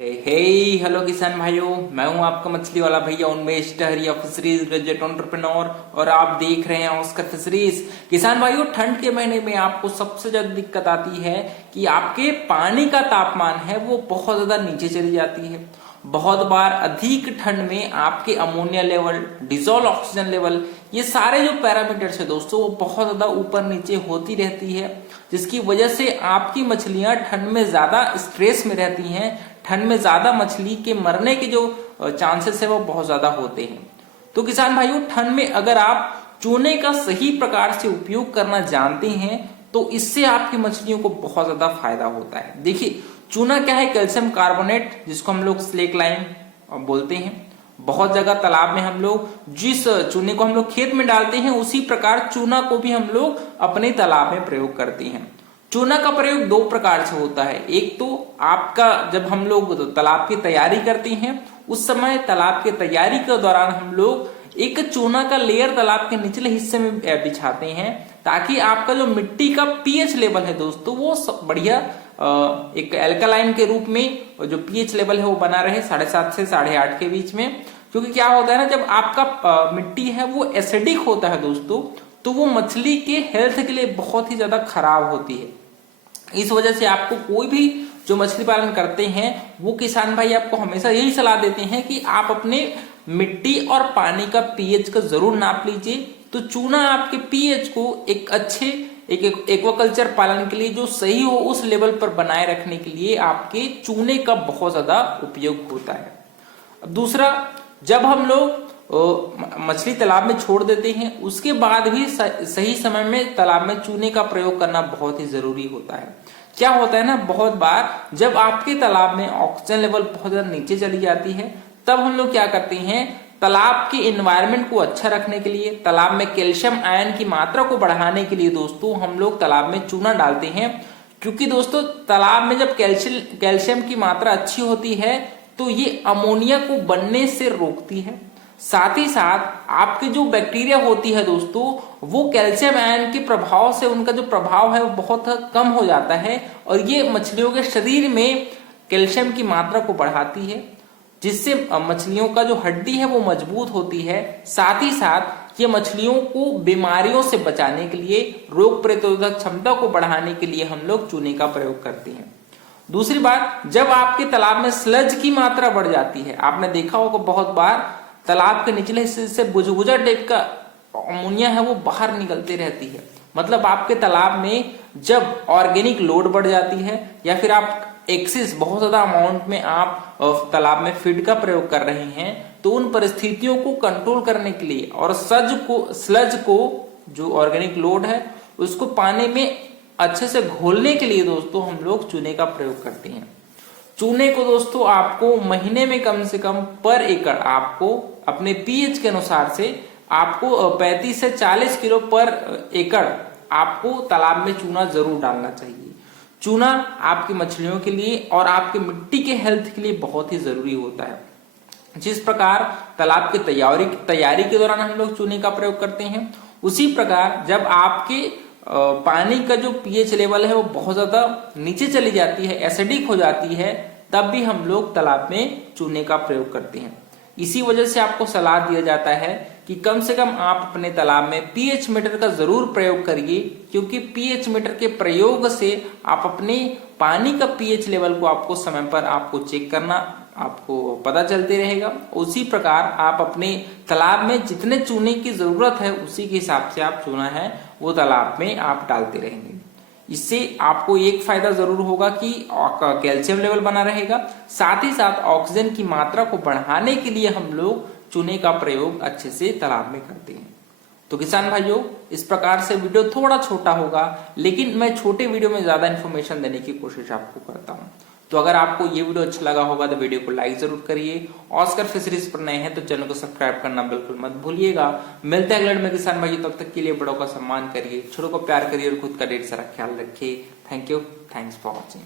Hello किसान भाइयों, मैं हूं आपका मछली वाला भैया उन्मेष टहरिया, फिशरीज ग्रेजुएट एंटरप्रेन्योर और आप देख रहे हैं ऑस्कर फिशरीज। किसान भाइयों, ठंड के महीने में आपको सबसे ज्यादा दिक्कत आती है कि आपके पानी का तापमान है वो बहुत ज्यादा नीचे चली जाती है। बहुत बार अधिक ठंड में आपके ammonia level, dissolve oxygen level, ये सारे जो पैरामीटर्स है दोस्तों वो बहुत ज्यादा ऊपर नीचे होती रहती है, जिसकी वजह से आपकी मछलियां ठंड में ज्यादा स्ट्रेस में रहती हैं। ठंड में ज्यादा मछली के मरने के जो चांसेस है वो बहुत ज्यादा होते हैं। तो किसान भाइयों, ठंड में अगर आप चूने का सही प्रकार से उपयोग करना जानते हैं तो इससे आपकी मछलियों को बहुत ज्यादा फायदा होता है। देखिए, चूना क्या है? कैल्शियम कार्बोनेट, जिसको हम लोग स्लेक लाइम बोलते हैं। बहुत जगह तालाब में हम लोग जिस चूने को हम लोग खेत में डालते हैं उसी प्रकार चूना को भी हम लोग अपने तालाब में प्रयोग करते हैं। चूना का प्रयोग दो प्रकार से होता है। एक तो आपका जब हम लोग तालाब की तैयारी करते हैं उस समय तालाब की तैयारी के दौरान हम लोग एक चूना का लेयर तालाब के निचले हिस्से में बिछाते हैं, ताकि आपका जो मिट्टी का पीएच लेवल है दोस्तों वो बढ़िया एक एल्कालाइन के रूप में जो पीएच लेवल है वो बना रहे 7.5 से 8.5 के बीच में। क्योंकि क्या होता है ना, जब आपका मिट्टी है वो एसिडिक होता है दोस्तों, तो वो मछली के हेल्थ के लिए बहुत ही ज्यादा खराब होती है। इस वजह से आपको कोई भी जो मछली पालन करते हैं वो किसान भाई आपको हमेशा यही सलाह देते हैं कि आप अपने मिट्टी और पानी का पीएच का जरूर नाप लीजिए। तो चूना आपके पीएच को एक अच्छे एक्वाकल्चर पालन के लिए जो सही हो उस लेवल पर बनाए रखने के लिए आपके चूने का बहुत ज्यादा उपयोग होता है। दूसरा, जब हम लोग मछली तालाब में छोड़ देते हैं उसके बाद भी सही समय में तालाब में चूने का प्रयोग करना बहुत ही जरूरी होता है। क्या होता है ना, बहुत बार जब आपके तालाब में ऑक्सीजन लेवल बहुत ज्यादा नीचे चली जाती है तब हम लोग क्या करते हैं, तालाब के एनवायरनमेंट को अच्छा रखने के लिए, तालाब में कैल्शियम आयन की मात्रा को बढ़ाने के लिए दोस्तों हम लोग तालाब में चूना डालते हैं। क्योंकि दोस्तों तालाब में जब कैल्शियम की मात्रा अच्छी होती है तो ये अमोनिया को बनने से रोकती है। साथ ही साथ आपके जो बैक्टीरिया होती है दोस्तों वो कैल्शियम आयन के प्रभाव से उनका जो प्रभाव है वो बहुत कम हो जाता है और ये मछलियों के शरीर में कैल्शियम की मात्रा को बढ़ाती है, जिससे मछलियों का जो हड्डी है वो मजबूत होती है। साथ ही साथ ये मछलियों को बीमारियों से बचाने के लिए, रोग प्रतिरोधक क्षमता को बढ़ाने के लिए हम लोग चूने का प्रयोग करते हैं। दूसरी बात, जब आपके तालाब में स्लज की मात्रा बढ़ जाती है, आपने देखा होगा बहुत बार तालाब के निचले हिस्से से बुझबुझा टाइप का अमोनिया है वो बाहर निकलती रहती है। मतलब आपके तालाब में जब ऑर्गेनिक लोड बढ़ जाती है या फिर आप एक्सेस बहुत ज्यादा अमाउंट में आप तालाब में फीड का प्रयोग कर रहे हैं, तो उन परिस्थितियों को कंट्रोल करने के लिए और स्लज को जो ऑर्गेनिक लोड है उसको पानी में अच्छे से घोलने के लिए दोस्तों हम लोग चूने का प्रयोग करते हैं। चूने को दोस्तों आपको महीने में कम से कम पर एकड़ आपको अपने पीएच के अनुसार से आपको 35 से 40 किलो पर एकड़ आपको तालाब में चूना जरूर डालना चाहिए। चूना आपकी मछलियों के लिए और आपकी मिट्टी के हेल्थ के लिए बहुत ही जरूरी होता है। जिस प्रकार तालाब की तैयारी के दौरान हम लोग चूने का प्रयोग करते हैं, उसी प्रकार जब आपके पानी का जो पीएच लेवल है वो बहुत ज्यादा नीचे चली जाती है, एसिडिक हो जाती है, तब भी हम लोग तालाब में चूने का प्रयोग करते हैं। इसी वजह से आपको सलाह दिया जाता है कि कम से कम आप अपने तालाब में पीएच मीटर का जरूर प्रयोग करिए, क्योंकि पीएच मीटर के प्रयोग से आप अपने पानी का पीएच लेवल को आपको समय पर आपको चेक करना आपको पता चलते रहेगा। उसी प्रकार आप अपने तालाब में जितने चूने की जरूरत है उसी के हिसाब से आप चूना है वो तालाब में आप डालते रहेंगे। इससे आपको एक फायदा जरूर होगा कि कैल्शियम लेवल बना रहेगा, साथ ही साथ ऑक्सीजन की मात्रा को बढ़ाने के लिए हम लोग चूने का प्रयोग अच्छे से तालाब में करते हैं। तो किसान भाइयों, इस प्रकार से वीडियो थोड़ा छोटा होगा, लेकिन मैं छोटे वीडियो में ज्यादा इन्फॉर्मेशन देने की कोशिश आपको करता हूँ। तो अगर आपको ये वीडियो अच्छा लगा होगा तो वीडियो को लाइक जरूर करिए। ऑस्कर फिशरीज पर नए हैं तो चैनल को सब्सक्राइब करना बिल्कुल मत भूलिएगा। मिलते हैं अगले में किसान भाई, तब तक के लिए बड़ों का सम्मान करिए, छोटों को प्यार करिए और खुद का ढेर सारा ख्याल रखिए। Thank you, thanks for watching.